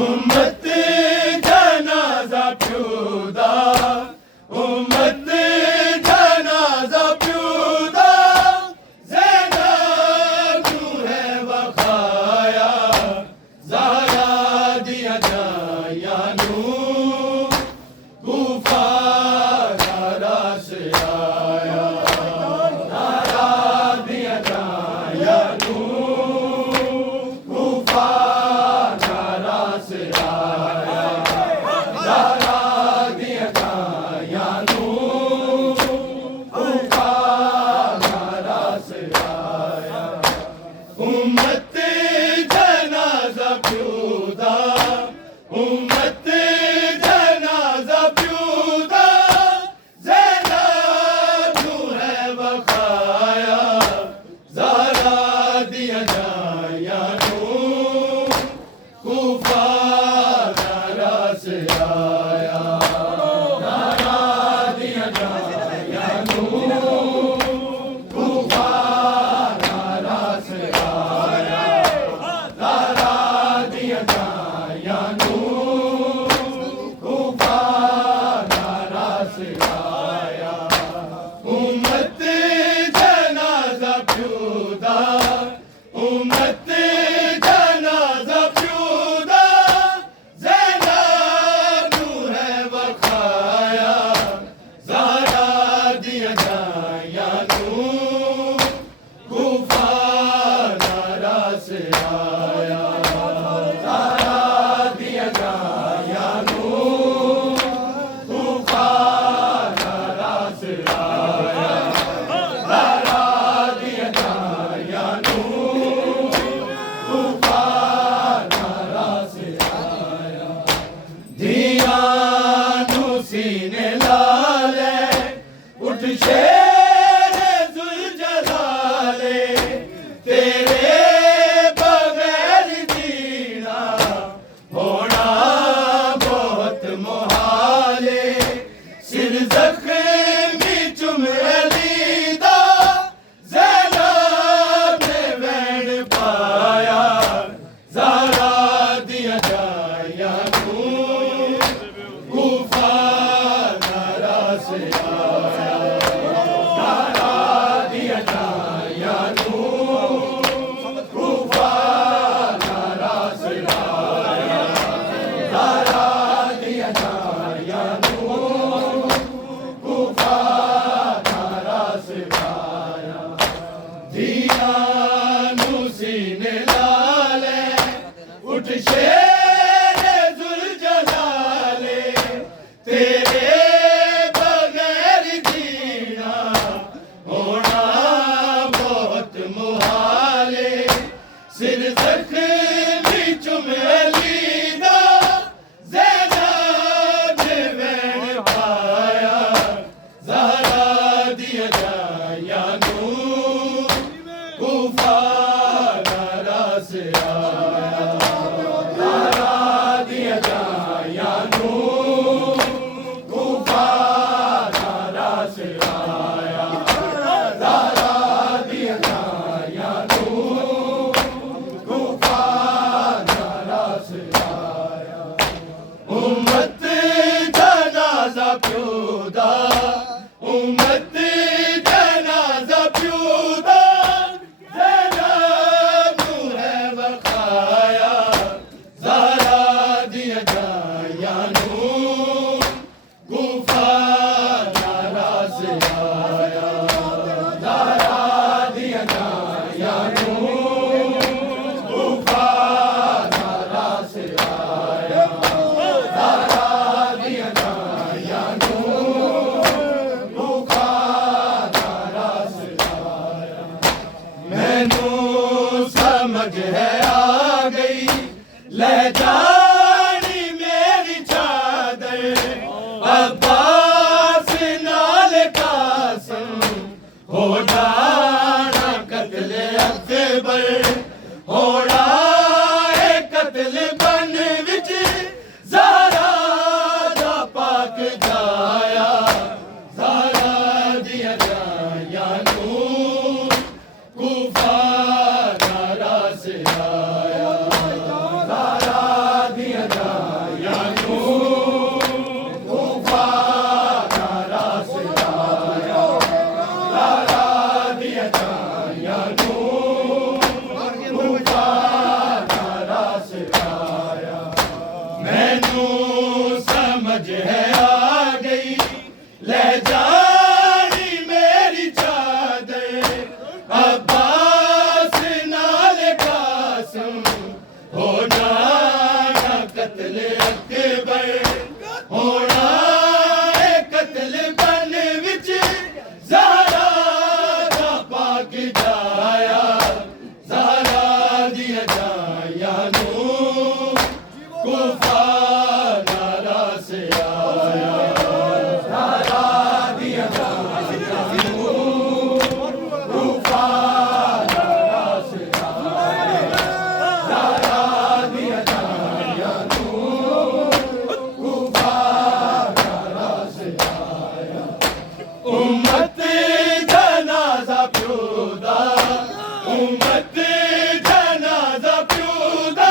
उम्मत जनाजा प्यूदा उम्मत जनाजा प्यूदा ज़ैनब नू है वखाया ज़हरा दिया जाया नू कूफा ज़हरा से आया ज़हरा दिया जाया नू कूफा ज़हरा से आया ज़हरा दिया जाया नू कूफा ज़हरा से आया उम्मत जनाजा प्यूदा उम्मत जनाजा प्यूदा ज़ैनब नू है वखाया ज़हरा दिया जाया नू कूफा ज़हरा से आया ज़हरा दिया जाया नू कूफा ज़हरा से आया ज़हरा दिया जाया नू कूफा ज़हरा से आया उम्मत जनाजा प्यूदा उम्मत जनाजा प्यूदा ज़ैनब नू है वखाया ज़हरा दिया जाया नू कूफा ज़हरा से आया ज़हरा दिया जाया नू कूफा ज़हरा से आया ज़हरा दिया जाया नू कूफा ज़हरा से आया दिया नू सीने लाले उठ शेर ज़ुलजलाले तेरे बगैर जीना होना बहुत मुहाले सिर ज़ख्मी चुम अलीदा ज़ैनब ने बैठ पाया ज़हरा दिया जाया नू कूफा ज़हरा से आया ज़हरा दिया जाया नू कूफा ज़हरा से आया ज़हरा दिया जाया नू कूफा ज़हरा से आया दिया नू सीने लाले उठ शेर ज़ुलजलाले तेरे बगैर जीना होना बहुत मुहाले सिर ज़ख्मी चुम अलीदा ज़ैनब ने बैठ पाया ज़हरा दिया जाया नू कूफा ज़हरा से आया ज़हरा दिया जाया नू कूफा ज़हरा से आया ज़हरा दिया जाया नू कूफा ज़हरा से आया उम्मत जनाजा प्यूदा उम्मत जनाजा प्यूदा ज़ैनब नू है वखाया ज़हरा दिया जाया नू कूफा ज़हरा से आया ज़हरा दिया जाया नू कूफा ज़हरा से आया ज़हरा दिया जाया नू कूफा ज़हरा से आया मैनू समझ है आ गई ले जानी मेरी चादर अब्बास नाल कासम हो जाना कत्ल अकबर होना है कत्ल बन विच ज़हरा दा पाक जाया ज़हरा दिया जाया नू पाक जाया ज़हरा दिया जाया नूर कुफा नारा से आया ज़हरा दिया जाया नूर कुफा नारा से आया ज़हरा दिया जाया नूर कुफा नारा से आया उम्मत जनाजा प्यूदा उम्मत जनाजा प्यूदा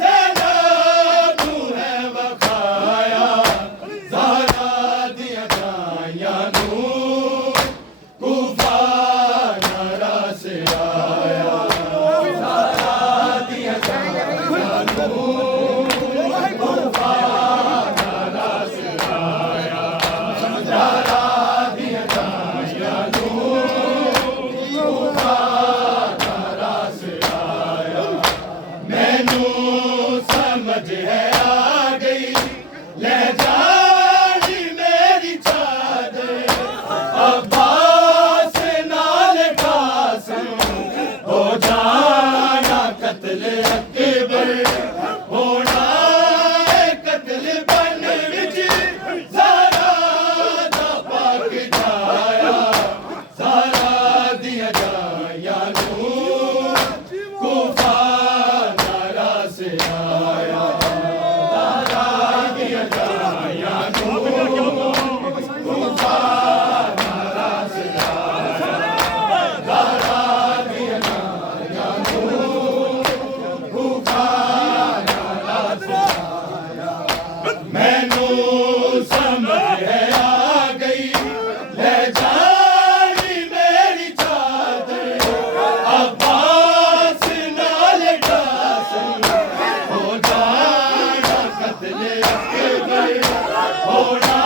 ज़ैनब नू है वखाया ज़हरा दिया जाया नूर कुफा नारा से आया ज़हरा दिया जाया नूर कुफा नारा से आया ज़हरा दिया जाया नूर कुफा नारा से आया मैनू समझ है आ गई ले जानी मेरी चादर अब्बास नाल कासिम हो जाना कत्ल अकबर होना है कत्ल बन विच ज़हरा दा पाक जाया ज़हरा दिया जाया नूर कुफा नारा से आया ज़हरा दिया जाया नूर कुफा नारा से आया ज़हरा दिया जाया नूर कुफा नारा से आया मैनू समझ है आ गई ले जानी मेरी चादर अब्बास नाल कासिम हो जाना कत्ल अकबर होना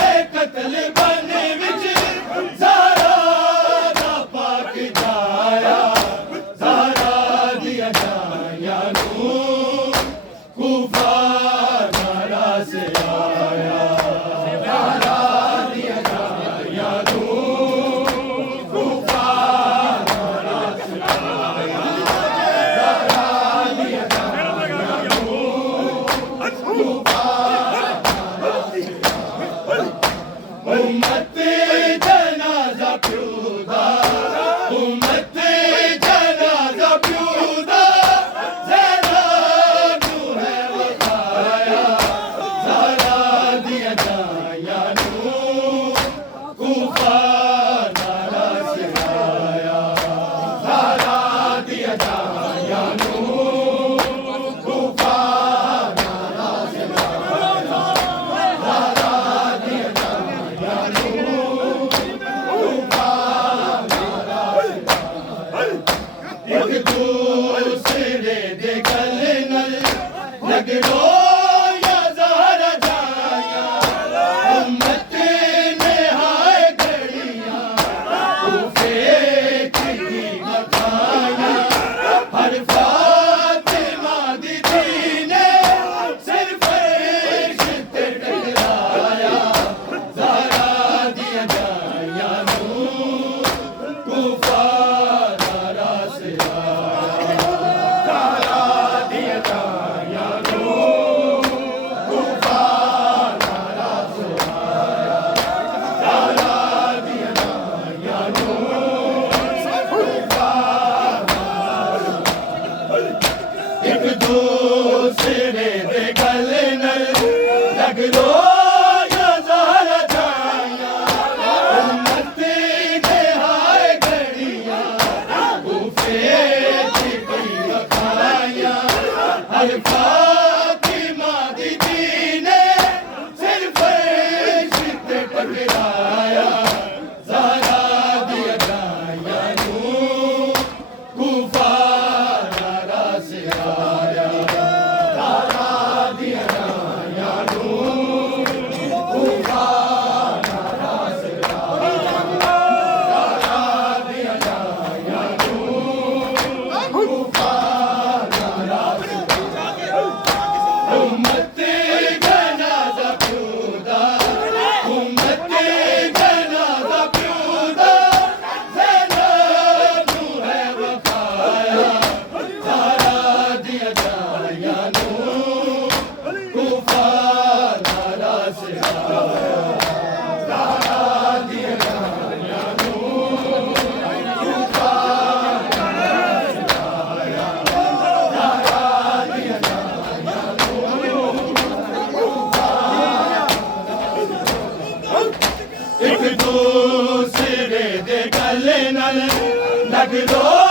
है कत्ल बन विच ज़हरा दा पाक जाया ज़हरा दिया जाया नूर कुफा नारा से आया ज़हरा दिया जाया नूर कुफा नारा से आया ज़हरा दिया जाया नूर कुफा नारा से आया उम्मत जनाजा प्यूदा उम्मत जनाजा प्यूदा ज़ैनब नू है वखाया ज़हरा दिया जाया नूर कुफा नारा से आया ज़हरा दिया जाया नूर कुफा नारा से आया ज़हरा दिया जाया नूर कुफा नारा से आया एक दूसरे दे गल नल लग लो या ज़हरा जाया उम्मत ने हाय घड़ियां कुफे की मखाया हर फातिमा दी धी ने सिर फर्श ते टकराया ज़हरा दिया जाया नूर कुफा नारा से आया ज़हरा दिया जाया नूर कुफा नारा से आया ज़हरा दिया जाया नूर कुफा नारा से आया एक दूसरे दे गल नल लग लो या ज़हरा जाया उम्मत ने हाय घड़ियां कुफे की मखाया हर फातिमा दी धी ने सिर फर्श ते टकराया ज़हरा दिया जाया नूर कुफा नारा से आया ज़हरा दिया जाया नूर कुफा नारा से आया ज़हरा दिया जाया नूर कुफा नारा से आया दूसरे दे गले नाल लग दो